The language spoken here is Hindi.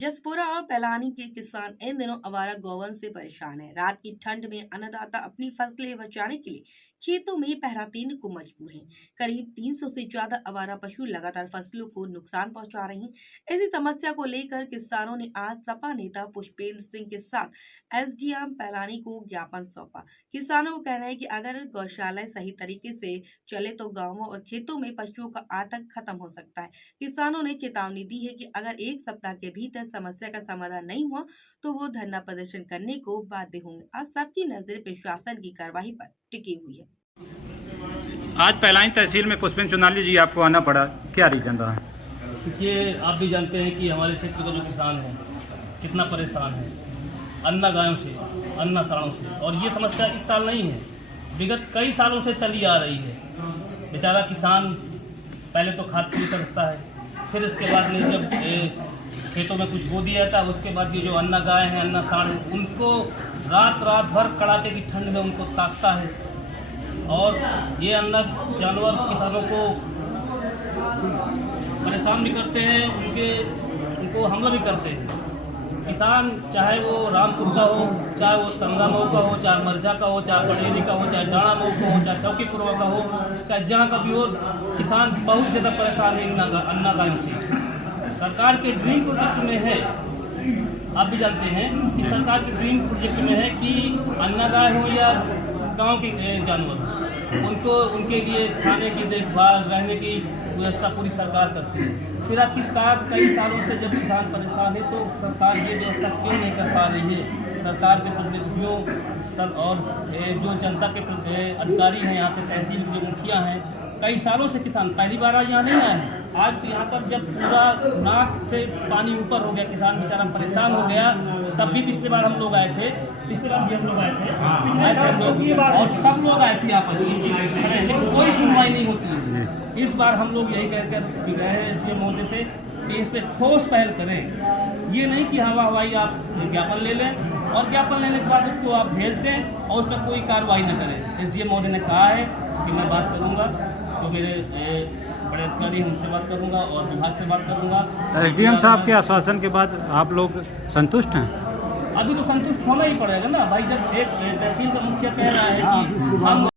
जसपुरा और पैलानी के किसान इन दिनों आवारा गौवंश से परेशान हैं। रात की ठंड में अन्नदाता अपनी फसलें बचाने के लिए खेतों में पहरातीन को मजबूर हैं। करीब 300 से ज्यादा आवारा पशु लगातार फसलों को नुकसान पहुंचा रहे हैं। इसी समस्या को लेकर किसानों ने आज सपा नेता पुष्पेंद्र सिंह के साथ एसडीएम पैलानी को ज्ञापन सौंपा। किसानों को कहना है कि अगर गौशालाएं सही तरीके से चले तो गाँवों और खेतों में पशुओं का आतंक खत्म हो सकता है। किसानों ने चेतावनी दी है कि अगर एक सप्ताह के भीतर समस्या का समाधान नहीं हुआ तो वो धरना प्रदर्शन करने को बाध्य होंगे। आज सबकी नजर प्रशासन की कार्रवाई पर टिकी हुई है। आज पैलानी तहसील में पुष्पेंद्र चुनाली जी आपको आना पड़ा, क्या रीजन रहा? देखिए, आप भी जानते हैं कि हमारे क्षेत्र का जो किसान है कितना परेशान है अन्ना गायों से, अन्ना साड़ों से। और ये समस्या इस साल नहीं है, विगत कई सालों से चली आ रही है। बेचारा किसान पहले तो खाद पीट तरसता है, फिर इसके बाद में जब खेतों में कुछ बो दिया था, उसके बाद ये जो अन्ना गाय हैं, अन्ना साड़ हैं, उनको रात भर कड़ाके की ठंड में उनको ताकता है। और ये अन्ना जानवर किसानों को परेशान भी करते हैं, उनको हमला भी करते हैं। किसान चाहे वो रामपुर का हो, चाहे वो तंगा मऊ का हो, चाहे मरझा का हो, चाहे बड़ेरी का हो, चाहे डाणा मऊ का हो, चाहे चौकीपुरवा का हो, चाहे जहाँ का भी हो, किसान बहुत ज़्यादा परेशान है अन्ना गायों से। सरकार के ड्रीम प्रोजेक्ट में है, आप भी जानते हैं कि सरकार के ड्रीम प्रोजेक्ट में है कि अन्ना गाय हो या गांव के जानवर हो, उनके लिए खाने की देखभाल, रहने की व्यवस्था पूरी सरकार करती है। फिर आखिरकार कई सालों से जब किसान परेशान है तो सरकार ये व्यवस्था क्यों नहीं कर पा रही है? सरकार के प्रतिनिधियों और जो जनता के अधिकारी हैं, यहाँ के तहसील के जो मुखिया हैं, कई सालों से किसान पहली बार आज यहाँ नहीं आए हैं। आज तो यहाँ पर जब पूरा नाक से पानी ऊपर हो गया, किसान बेचारा परेशान हो गया, तब भी पिछली बार हम लोग आए थे, पिछली बार भी हम लोग आए थे और सब लोग आए थे यहाँ पर, लेकिन कोई सुनवाई नहीं होती है। इस बार हम लोग यही कहकर गए हैं एसडीएम महोदय से कि इस पर ठोस पहल करें। ये नहीं कि हवाई आप ज्ञापन ले लें और ज्ञापन लेने के बाद उसको आप भेज दें और उस पर कोई कार्रवाई न करें। एसडीएम महोदय ने कहा है कि मैं बात करूँगा, तो मेरे बड़े अधिकारी उनसे बात करूंगा और विभाग से बात करूंगा। एसडीएम साहब के आश्वासन के बाद आप लोग संतुष्ट हैं? अभी तो संतुष्ट होना ही पड़ेगा ना भाई, जब एक तहसील का मुखिया कह रहा है कि हम